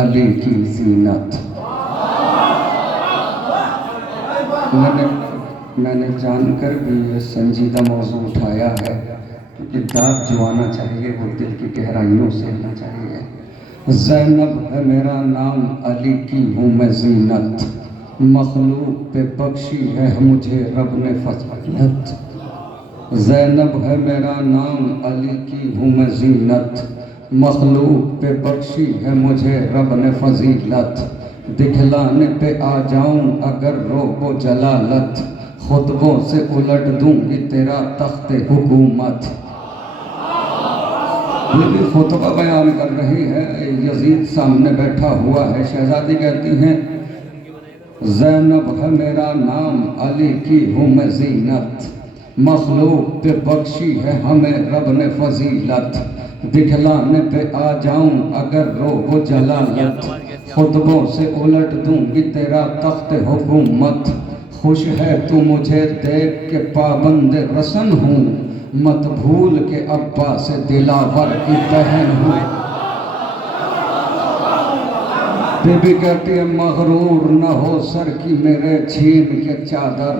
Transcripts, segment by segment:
अली की ज़ीनत। मैंने जानकर भी ये संजीदा मौजू उठाया है क्योंकि दाग जो आना चाहिए वो दिल की गहराइयों से आना चाहिए। ज़ैनब है मेरा नाम, अली की हूँ मैं ज़ीनत, मखलूक पे बख्शी है मुझे रब ने फज़ीलत। ज़ैनब है मेरा नाम, अली की हूँ मैं ज़ीनत, मखलूक पे बख्शी है मुझे रब ने फजीलत। दिखलाने पे आ जाऊं अगर रोबो जलालत, खुतबों से उलट दूंगी तेरा तख्त हुकूमत। बीबी खुतबा बयान कर रही है, यजीद सामने बैठा हुआ है। शहजादी कहती हैं ज़ैनब है मेरा नाम, अली की हूँ मैं ज़ीनत, मखलूक पे बख्शी है हमें रब ने फजीलत। दिखलाने पे आ जाऊं अगर रोबो जलालत, खुतबों से उलट दूंगी तेरा तख्त हुकूमत। खुश है तू मुझे देख के पाबंद रसन हूँ, मत भूल के अब्बा से दिलावर की बहन हूँ। बीबी कहती है मगरूर न हो सर की मेरे छीन के चादर,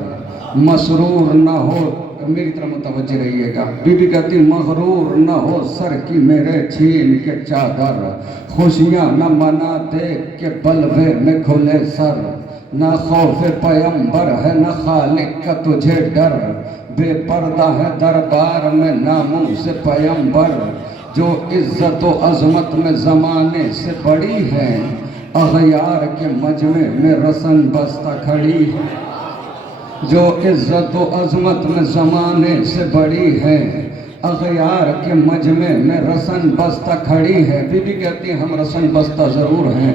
मसरूर न हो, मेरी तरफ मुतवज्जह रहिएगा। बीबी कहती मगरूर न हो सर की मेरे छीन के चादर, खुशियाँ न मना देख के बलवे में खुले सर, न खौफ पैगंबर है न खालिक का तुझे डर, बेपर्दा है दरबार में नामों से पैगंबर, जो इज्जत व अजमत में ज़माने से बड़ी है, अगयार के मजमे में रसन बस्ता खड़ी है, जो इज्जत व अजमत में ज़माने से बड़ी है, अगयार के मजमे में रसन बस्ता खड़ी है। बीबी कहती है हम रसन बस्ता ज़रूर हैं,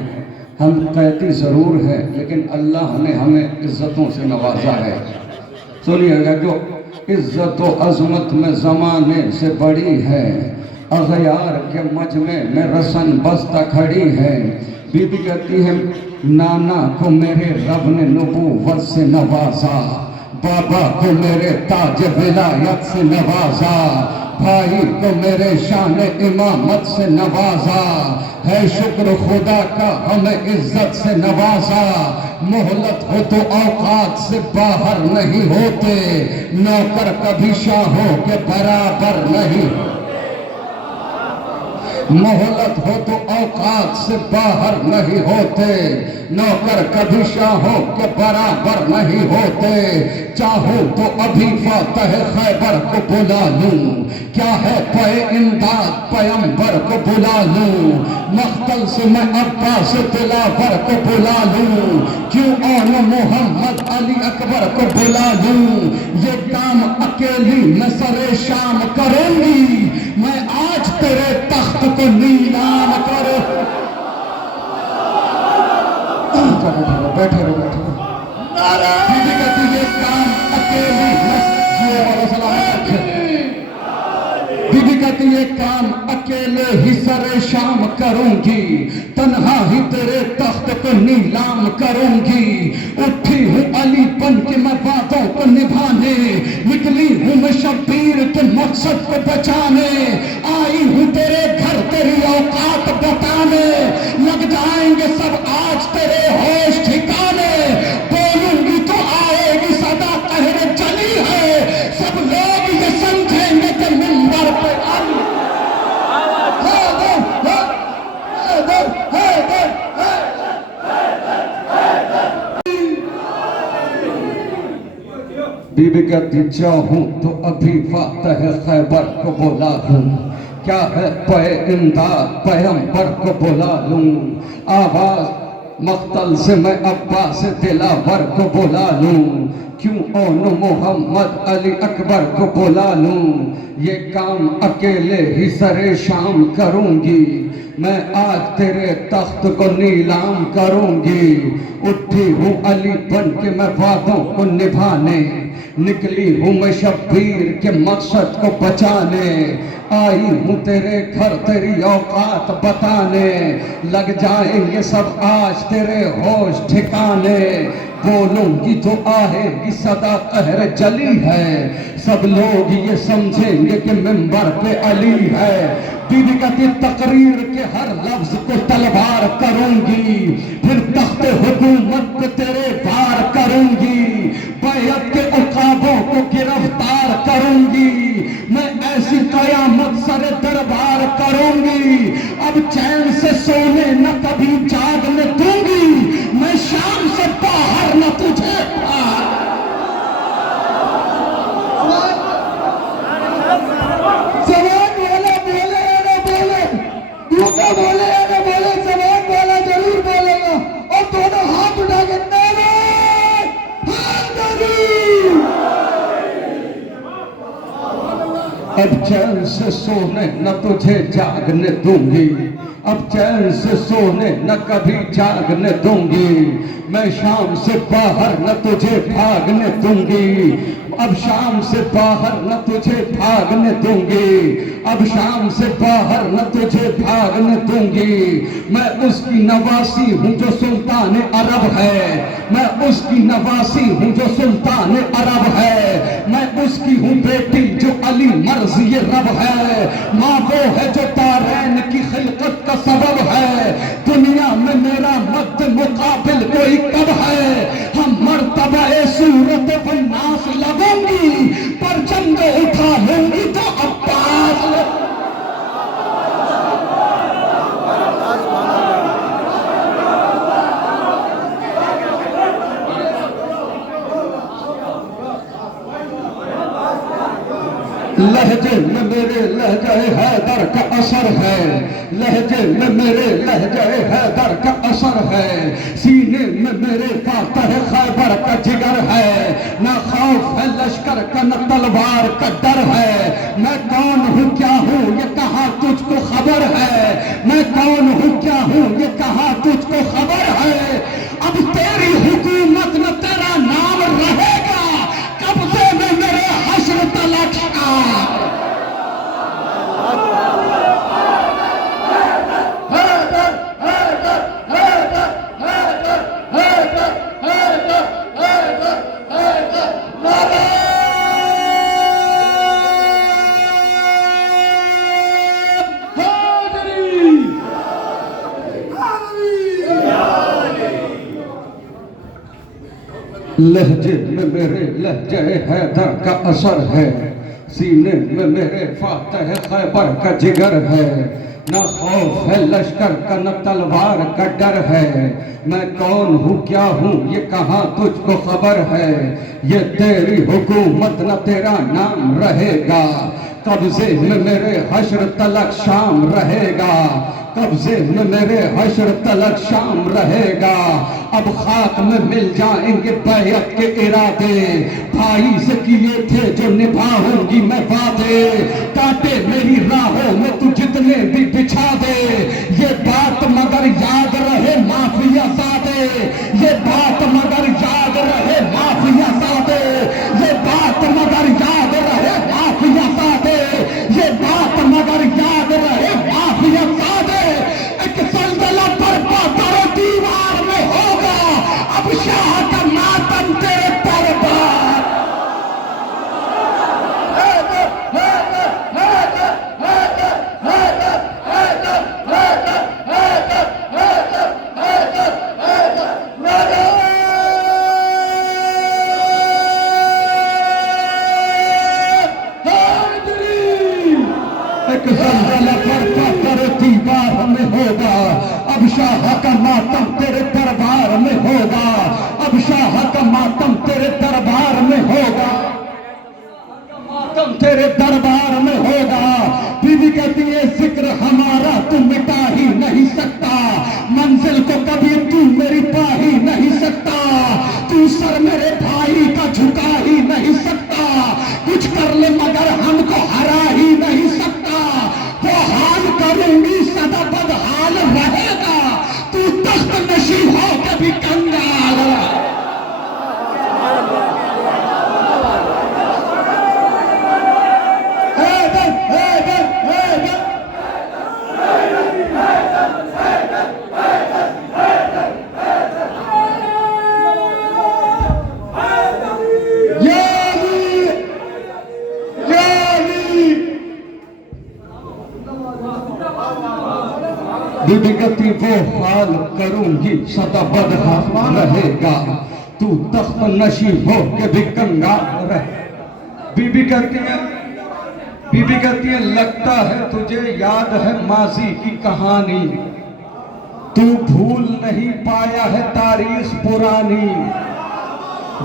हम कैदी ज़रूर हैं, लेकिन अल्लाह ने हमें इज्जतों से नवाजा है। सुनिएगा, जो इज्जत व अजमत में ज़माने से बड़ी है, अगयार के मजमे में रसन बस्ता खड़ी है। बीबी कहती है नाना को मेरे रब ने नबूवत से नवाजा, बाबा को मेरे ताज विलायत से नवाजा, भाई को मेरे शान इमामत से नवाजा, है शुक्र खुदा का हमें इज्जत से नवाजा। मोहलत हो तो औकात से बाहर नहीं होते, नौकर कभी शाहों के बराबर नहीं, मोहलत हो तो औकात से बाहर नहीं होते, नौकर कभी शाहों के बराबर नहीं होते। चाहूं तो अभी फातह खैबर को बुला लूं, क्या है पे इमदाद पैगंबर को बुला लूं, मख्तल से मैं अब्बास दिलावर को बुला लूं, क्यों आन मोहम्मद अली अकबर को बुला लूं। ये काम अकेली मैं सरे शाम करूंगी, मैं आज तेरे तख्त को नीलाम करो। बैठे रहो बैठे रहो। बीबी कहती ये काम अकेली बीबी कहती ये काम अकेले ही सरे शाम करूंगी, तन्हा ही तेरे तख्त को नीलाम करूंगी। उठी हूँ अली बन के मैं बातों को निभाने, निकली हूँ मैं शब्बीर के मकसद को बचाने, आई हूँ तेरे घर तेरी औकात बताने, लग जाएंगे सब आज तेरे होश ठिकाने, बोलूंगी तो आएगी सदा कहरे चली है, सब लोग ये समझेंगे कि मिंबर पे बीबी कहती चाहूं तो अभी फातह खैबर को बुला लूं, क्या है पे इमदाद पैगंबर को बुला लूं, आवाज मख्तल से मैं अब्बास दिलावर को बुला लूं, क्यों ओन मोहम्मद अली अकबर को बुला लूं। ये काम अकेले ही सरे शाम करूंगी, मैं आज तेरे तख्त को नीलाम करूंगी। उठी हूँ अली बन के मैं वादों को निभाने, निकली हूँ मैं शब्बीर के मकसद को बचाने, आई हूँ तेरे घर तेरी औकात बताने, लग जाएंगे सब आज तेरे होश ठिकाने, बोलूंगी तो आहेगी सदा कहर जली है, सब लोग ये समझेंगे कि मिंबर पे अली है, बीबी कहती तकरीर के हर लफ्ज को तलवार करूंगी, फिर तख्ते हुकूमत पे तेरे वार करूंगी, बैयत के उकाबों को गिरफ्तार करूंगी, मैं ऐसी कयामत सरे दरबार करूंगी, अब चैन से सोने न कभी जागने दूंगी, मैं शाम से बाहर न तुझे बोले या ना बोले, जवान बोला जरूर बोलेगा, और दोनों हाथ उठा के नारे हैदरी। अब चैन से सोने न तुझे जागने दूंगी, अब चैन से सोने न कभी जागने दूंगी, मैं शाम से बाहर न तुझे भागने दूंगी, अब शाम से बाहर न तुझे भागने दूंगी, अब शाम से बाहर न तुझे भागने दूंगी, मैं उसकी नवासी हूँ जो सुल्तान अरब है, मैं उसकी नवासी हूँ जो सुल्तान अरब है, मैं उसकी हूँ बेटी जो अली मर्जी रब है, माँ वो है जो तारैन की खिलकत का सबब है, दुनिया में मेरा मद मुकाबिल कोई कब है, हम मर्तबा सूरत वन्नास लगूंगी, पर जंग उठा लूंगी तो अब्बास। लहजे में मेरे लहजे हैदर का असर है, लहजे में मेरे लहजे हैदर का असर है, सीने में मेरे फातह खैबर का जिगर है, न खौफ है लश्कर का न तलवार का डर है, मैं कौन हूँ क्या हूँ ये कहा तुझको खबर है, मैं कौन हूँ क्या हूँ ये कहा तुझको खबर है, अब तेरी हुकूमत न तेरा नाम रहेगा, कब्जे में मेरे हश्र तलक लहजे में मेरे लहजे हैदर का असर है, सीने में मेरे फातह खैबर का जिगर है, न खौफ है लश्कर का न तलवार का डर है, मैं कौन हूँ क्या हूँ ये कहाँ तुझको खबर है, ये तेरी हुकूमत न तेरा नाम रहेगा, कब्जे में मेरे हश्र तलक शाम रहेगा, कब्जे में मेरे हश्र तलक शाम रहेगा, अब खाक में मिल जाएंगे बैयत के इरादे, भाई से किए थे जो निभाऊंगी मैं वादे, कांटे मेरी राहों में तू जितने भी बिछा दे, ये बात मगर याद रहे माफिया सादे, ये बात मगर याद रहे माफिया सादे, ये बात मगर याद रहे माफिया सादे, ये बात मगर याद रहे माफिया सादे, एक सल्तनत बर्पा करो दीवार में होगा, अब शाह का मातम तेरे दरबार। एक ज़लज़ला बर्पा करो दीवार में होगा, अब शाह का मातम तेरे दरबार में होगा, अब शाह का मातम तेरे दरबार में होगा, मातम तेरे दरबार में होगा। बीवी कहती है जिक्र हमारा तू मिटा ही नहीं सकता, मंजिल को कभी तू मेरी पा ही नहीं सकता, तू सर मेरे भाई का झुका ही नहीं सकता, कुछ कर ले मगर हमको हरा ही नहीं सकता, वो हाल करूंगी सदा बदहाल रहेगा, तू तख्त नशी हो कभी कंगाल। बीबी कहती वो हाल करूंगी सदा बदहाल रहेगा, तू तख्त नशी हो के भी कंगाल रहे। बीबी कहती है लगता है तुझे याद है माजी की कहानी, तू भूल नहीं पाया है तारीख पुरानी,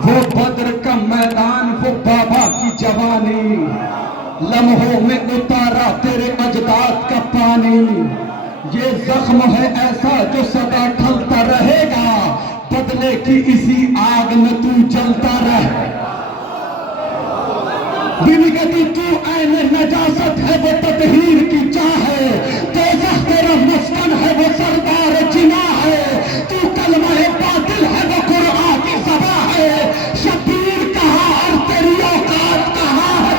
वो बद्र का मैदान वो बाबा की जवानी, लम्हों में उतारा तेरे अजदाद का पानी, ये जख्म है ऐसा जो सदा खलता रहेगा, बदले की इसी आग में तू जलता रहे। बीवी कहती तू ऐन नजासत है वो तदहीर की चाह है, दोज़ख तेरा मस्कन है वो सरदार जिना है, तू कलमा बातिल है वो कुरान की ज़बा है, शबीर कहाँ और तेरी औकात कहाँ है।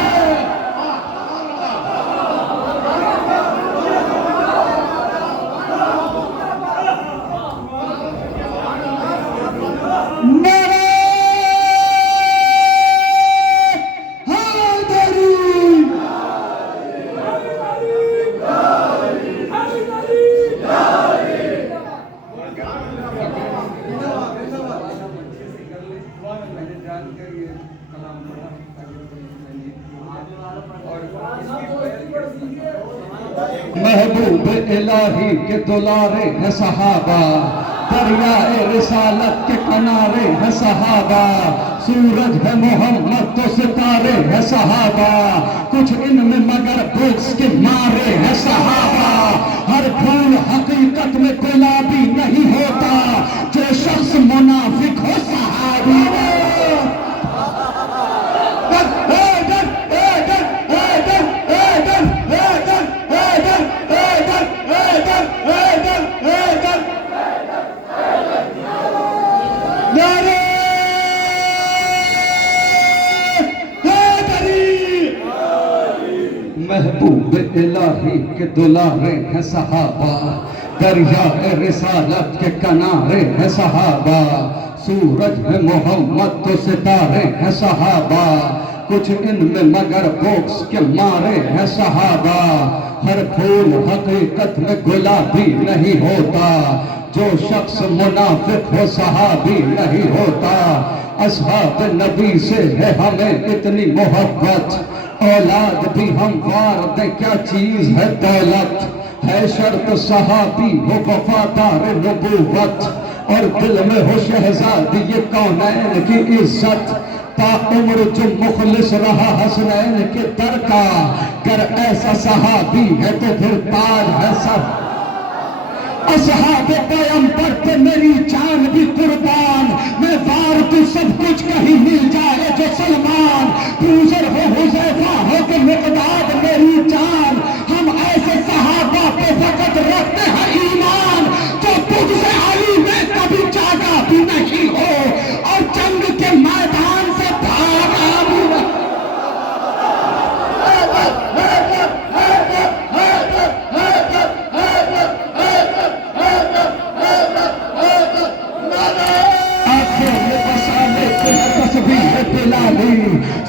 महबूब इलाही के दुलारे हैं सहाबा, दरियाए रिसालत के किनारे हैं सहाबा, सूरज है मोहम्मद तो सितारे हैं सहाबा, कुछ इनमें मगर बुक्स के मारे हैं सहाबा, हर फूल हकीकत में गुलाबी नहीं होता, जो शख्स मुनाफिक हो सहाबी। महबूब इलाही के दुलारे हैं सहाबा, दरिया रिसालत के किनारे हैं सहाबा, सूरज है मोहम्मद तो सितारे हैं सहाबा, कुछ इनमें मगर बोक्स के मारे हैं सहाबा, हर फूल हकीकत में गुलाबी नहीं होता, जो शख्स मुनाफिक हो सहाबी नहीं होता। असहाब नबी से है हमें इतनी मोहब्बत, औलाद भी हम वार दे क्या चीज है दौलत, है शर्त सहाबी हो वफादार नबूवत, और दिल में हो शहजादी ये कौनैन की इज्जत, ताउम्र जो मुखलिस रहा हसनैन के दर का, कर ऐसा सहाबी है तो फिर ताज है सर। असहाबे पैगंबर पे मेरी जान भी कुर्बान, मैं वार तू सब कुछ कहीं मिल जाए जो सलमान, पूजर हो हुज़ैफा हो के मिक़दाद मेरी जान, हम ऐसे सहाबा पे वक़्त रखते हैं ईमान, जो तुझसे अली में कभी जागा भी नहीं हो और जंग के मैदान से भागा भी नहीं।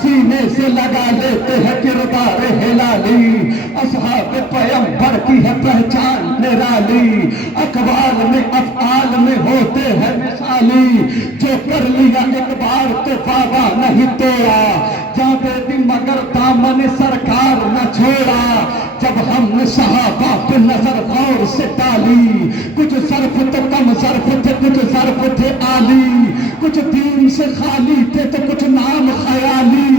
सीने से लगा लेते हैं किरदार हिलाली, असहाब पैगंबर की है पहचान निराली, अकबाल में अफ़आल में होते हैं मिसाली, जो कर लिया एक बार तो वादा नहीं तोड़ा, जाते दी मगर दामन सरकार न छोड़ा, जब हमने सहाबा पे नजर गौर से डाली, कुछ सर्फ तो कम सर्फ थे कुछ सर्फ थे आली, कुछ दीन से खाली थे तो कुछ नाम खयाली,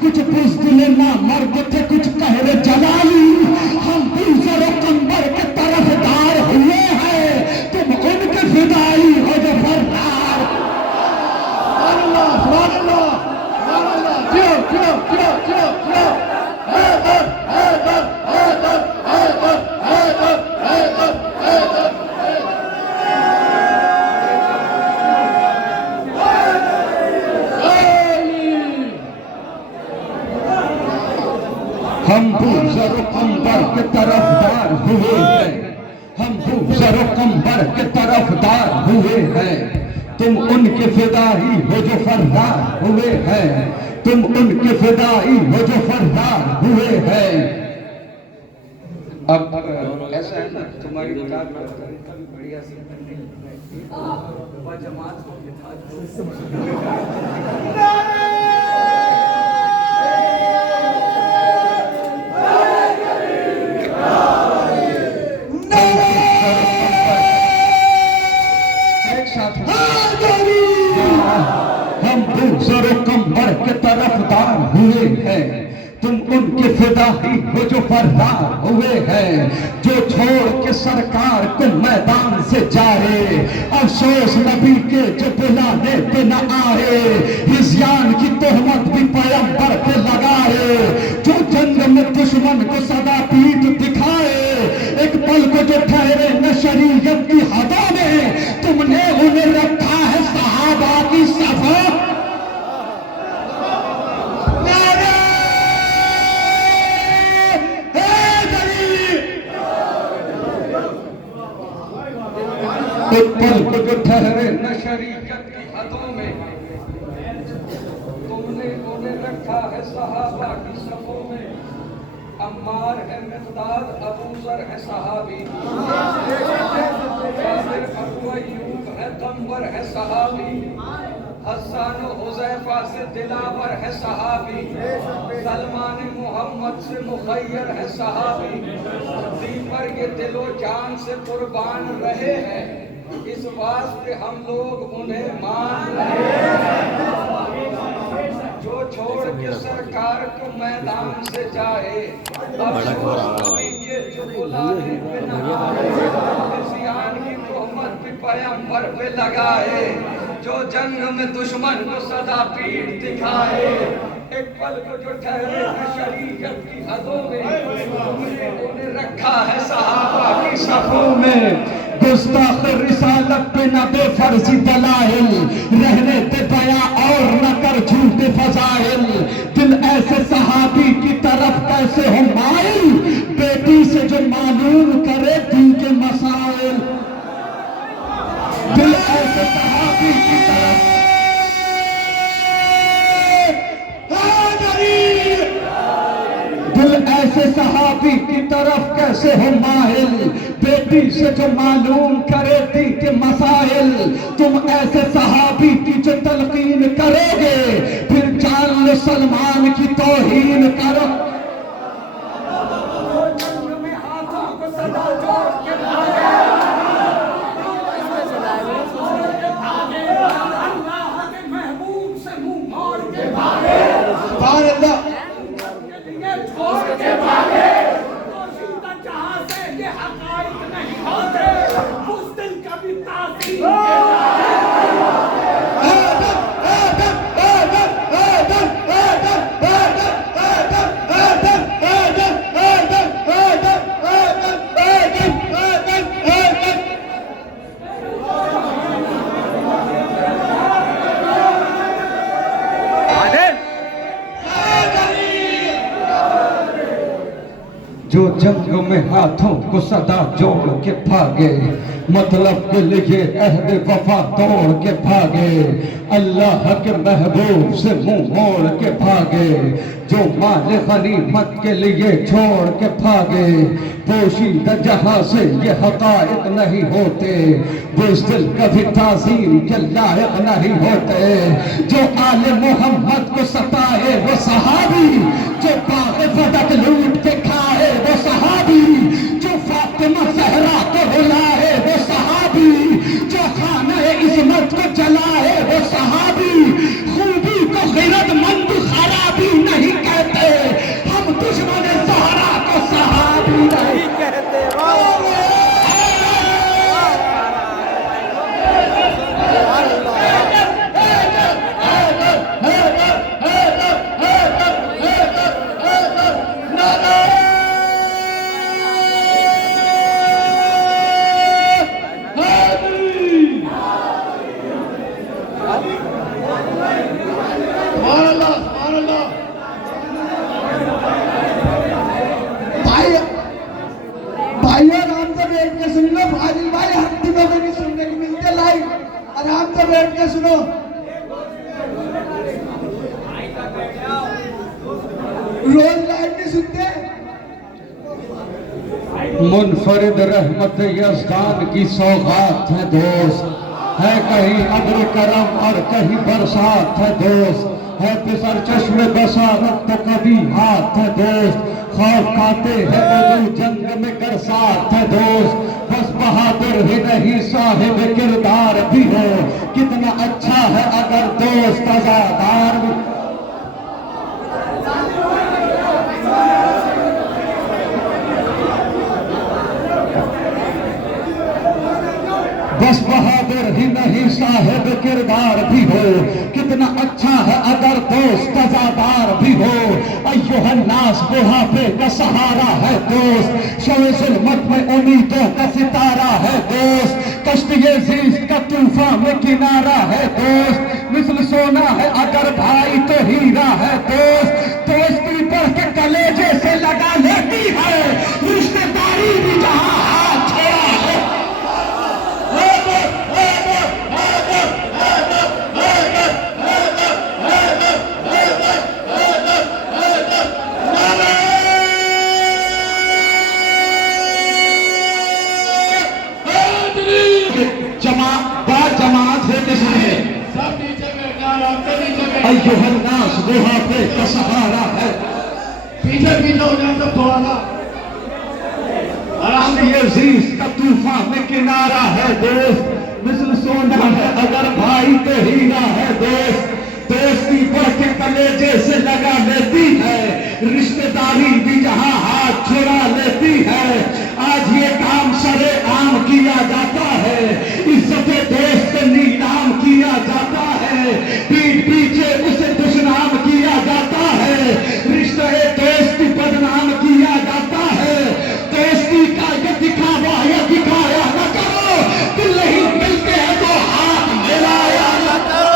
कुछ बुज़दिल ना मर्द थे कुछ कहरे जलाली, हम दूसर कंबर के तरफदार हुए हैं, तुम उनके फिदाई हो जो फर्रार। अल्लाह अल्लाह अल्लाह क्यों क्यों क्यों क्यों क्यों हम बुज़र कंबर के तरफदार हुए हैं, हम बुज़र कंबर के तरफदार हुए हैं, तुम उनके फिदाई हो जो फर्रार हुए हैं, तुम उनके फिदाई हो जो फर्रार हुए हैं। अब ऐसा है ना, तुम्हारी किताब कभी बढ़िया से जमात एक साथ हम दूसरे कंबर के तरफदार हुए हैं, तुम उनके फिदाई हो जो फरार हुए हैं, जो छोड़ के सरकार को मैदान से जाए, अफसोस नबी के जो बुलाने पे न आए, हिज़यान की तोहमत भी पैगंबर पे लगाए, जो जंग में दुश्मन को सदा पीठ दिखाए, एक पल को जो ठहरे न शरीयत की हदों में, तुमने उन्हें रखा है सहाबा की सफा। एक पल को जो ठहरे न शरीयत की हदों में, तुमने उन्हें रखा है सहाबा की सफों में। अम्मार है मिक़दाद, अबू ज़र है सहाबी, जाबिर अबू अय्यूब है गंबर है सहाबी, हसन हुज़ैफा से दिलावर है सहाबी, सलमान मोहम्मद से मुखय्यर है सहाबी, दीपर ये दिलो जान से कुर्बान रहे हैं, इस वास्ते हम लोग उन्हें मान रहे हैं। जो छोड़ के सरकार को मैदान से जाए, ये जो बुलाने पे न आए, हिज़यान की तोहमत भी पैगंबर पे लगाए, जो जंग में दुश्मन को सदा पीठ दिखाए, एक पल को जो ठहरे न शरीयत की हदों में, तुमने उन्हें रखा है सहाबा की सफों में। गुस्ताख रिसालत पे न दे फर्जी दलाइल, रहने दे बया और न कर झूठे फजाइल, दिल ऐसे सहाबी की तरफ कैसे हो माइल, बेटी से जो मालूम करे दिल के मसाइल, दिल ऐसे सहाबी की तरफ दिल ऐसे सहाबी की तरफ कैसे हो माहिल, बेटी से जो मालूम करे दी के मसाइल, तुम ऐसे सहाबी की जो तलकीन करोगे, फिर जान लो सलमान की तौहीन करो। जो जंग में हाथों को सदा जोड़ के भागे, मतलब के लिए अहद वफा तोड़ के भागे, अल्लाह के महबूब से मुंह मोड़ के भागे, जो माल गनीमत के लिए छोड़ के भागे, पोशीदा जहां से ये हकायक नहीं होते, बुज़दिल कभी ताज़ीम के लायक नहीं होते, जो आले मोहम्मद को सताए वो सहाबी, जो बाग़ फदक लूट के खाए वो सहाबी, जो फातिमा ज़हरा को रुलाए वो सहाबी, जो खाने इस्मत को जलाए वो सहाबी, खूबी को ग़ैरतमंद खराबी नहीं कहते, हम दुश्मन ज़हरा को सहाबी नहीं कहते। आराम से बैठ के सुनो। रोज लाइव नहीं सुनते। मुनफरिद रहमत यज़दान की सौगात है दोस्त, है कहीं अब्र करम और कहीं बरसात है दोस्त, है पिसर चश्मे बसारत तो कभी हाथ है दोस्त, खौफ खाते हैं वजू जंग में कर साथ है दोस्त, बस बहादुर ही नहीं साहिब किरदार भी हो, कितना अच्छा है अगर दोस्त आजादार भी। बस बहादुर ही नहीं साहिब किरदार भी हो, कितना अच्छा है अगर दोस्त अज़ादार भी हो। अय्युहन्नास बुढ़ापे का सहारा है दोस्त, शोए ज़ुल्मत में उम्मीदों का सितारा है दोस्त, कश्तिये ज़ीस्त का तूफान में किनारा है दोस्त, मिस्ल सोना है अगर भाई तो हीरा है दोस्त, दोस्ती बढ़ के कलेजे से लगा लेती है, रिश्तेदारी भी जहां हाथ छोड़ा है। जमात है किसमें? सब नीचे में अय्युहन्नास बुढ़ापे का सहारा है, पीछे पीछे हो जाए सब थोड़ा सा आराम। ये अजीज का तूफान में किनारा है दोस्त, मिस्ल सोना है अगर भाई तो हीरा है दोस्त, दोस्ती बढ़ के कलेजे से लगा लेती है, रिश्तेदारी भी जहां हाथ छुड़ा लेती है। आज ये काम सरे आम किया जाता है, इज्जत दोस्त नीलाम किया जाता है, पीठ पीछे उसे दुश्मनाम किया जाता है, रिश्ते दोस्ती बदनाम किया जाता है। दोस्ती का ये दिखावा या दिखाया न करो, दिल नहीं मिलते हैं तो हाथ मिलाया न करो।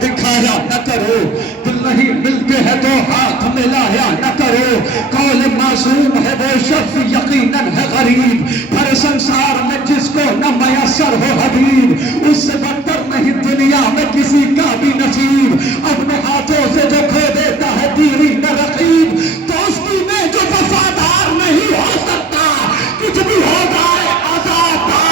दिखाया न करो, दिल नहीं मिलते हैं तो हाथ मिलाया न करो, कौल मासूम है वो शख्स यकीनन है गरीब, पर संसार में जिसको न मयसर हो हबीब, उससे बदतर नहीं दुनिया में किसी का भी नसीब, अपने हाथों से जो खो देता है दीरी न रकीब, दोस्ती में जो वफादार नहीं हो सकता, कुछ भी हो जाए आजादार।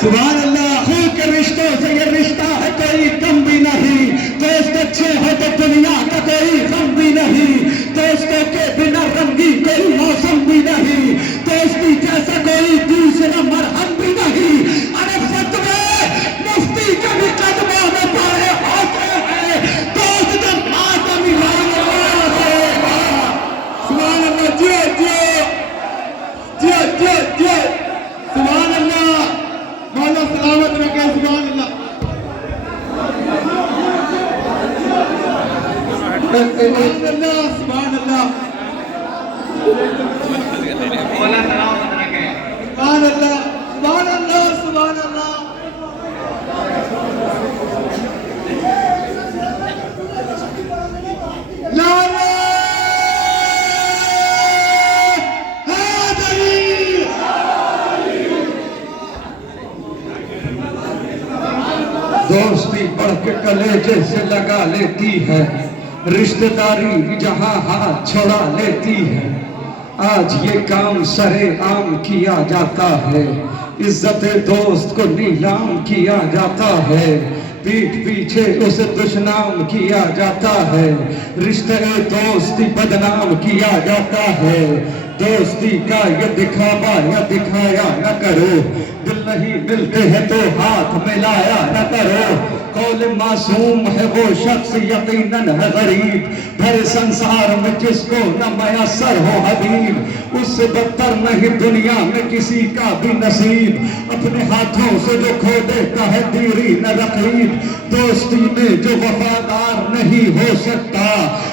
सुभान अल्लाह। खून के रिश्तों से ये रिश्ता है कोई कम भी नहीं, दोस्त अच्छे हो तो दुनिया का कोई गम भी नहीं, दोस्तों के बिना रंगी कोई मौसम भी नहीं, दोस्ती जैसा कोई दूसरा मरहम भी नहीं। अरे फतवे मुफ्ती के भी कदमों में पड़े होते हैं, दोस्त जब मातम मिलाएगा। सुभान अल्लाह। जियो जियो जियो जियो जियो। सुभान अल्लाह। मौला सलामत रखे। सुभान अल्लाह। सुभान अल्लाह। मौला सलामत रखे। सुभान अल्लाह। सुभान अल्लाह। सुभान अल्लाह। दोस्ती बढ़ के कलेजे से लगा लेती है, रिश्तेदारी जहां हाथ छोड़ा लेती है। आज ये काम सरे आम किया जाता है, इज्जत दोस्त को नीलाम किया जाता है, पीठ पीछे उसे दुश्मनाम किया जाता है, रिश्ते दोस्ती बदनाम किया जाता है। दोस्ती का ये दिखावा या दिखाया न करो, दिल नहीं मिलते हैं तो हाथ मिलाया न करो, कौल मासूम है वो शख्स यकीनन है गरीब, भरे संसार में जिसको न मयसर हो हबीब, उससे बदतर नहीं दुनिया में किसी का भी नसीब, अपने हाथों से जो खो देता है दीरी न रकीब, दोस्ती में जो वफादार नहीं हो सकता,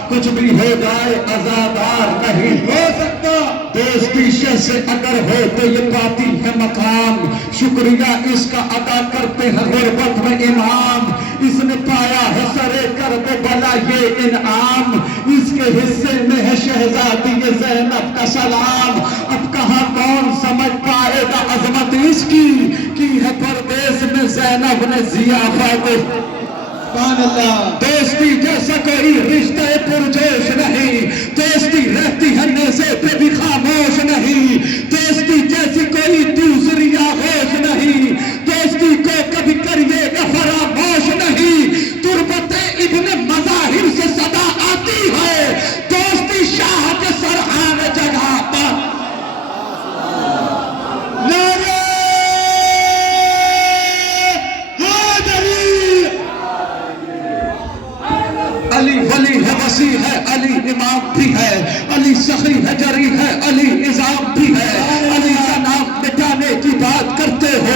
कुछ भी हो जाए आजादार नहीं हो सकता। दोस्ती से अगर हो तो ये पाती है मकाम, शुक्रिया इसका अदा करते हैं गुर्बत में इमाम, इसने पाया है सरे कर दे भला का ये इनाम, इसके हिस्से में है शहजादी ज़ैनब का सलाम। अब कहाँ कौन समझ पाएगा अजमत इसकी, की है परदेश में ज़ैनब ने ज़ियाफत। दोस्ती जैसा कोई रिश्ते पुरजोश नहीं, दोस्ती रहती है नेज़े पे भी खामोश नहीं, दोस्ती जैसी कोई दूसरी आगोश नहीं, दोस्ती को कभी करिएगा फरामोश नहीं। तुरबत इब्ने मज़ाहिर से सदा आती है, दोस्ती शाह के सरहान जगह पर। अली वली है, वसी है, अली इमाम भी है, अली सखी है, जरी है, अली निजाम भी है। अली का नाम मिटाने की बात करते हो,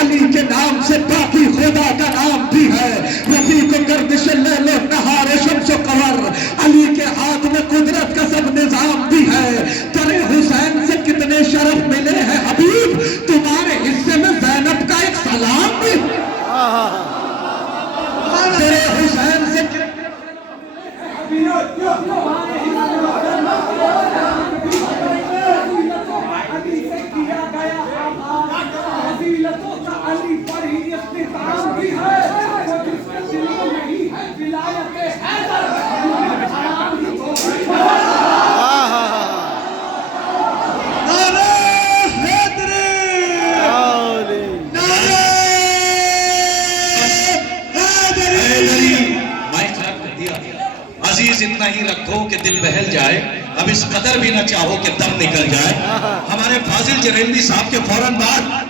अली के नाम से बाकी खुदा का नाम भी है। रफी को गर्दिश ले लो नहारे शम्सो कमर, अली के हाथ में कुदरत का सब निजाम भी है। तेरे हुसैन से कितने शरफ मिले हैं हबीब, तुम्हारे हिस्से में ज़ैनब का एक सलाम भी। तेरे हुसैन से अजीज इतना ही रखो कि दिल बहल जाए, अब इस कदर भी ना चाहो कि दम निकल जाए। हमारे फाजिल जरेलवी साहब के फौरन बाद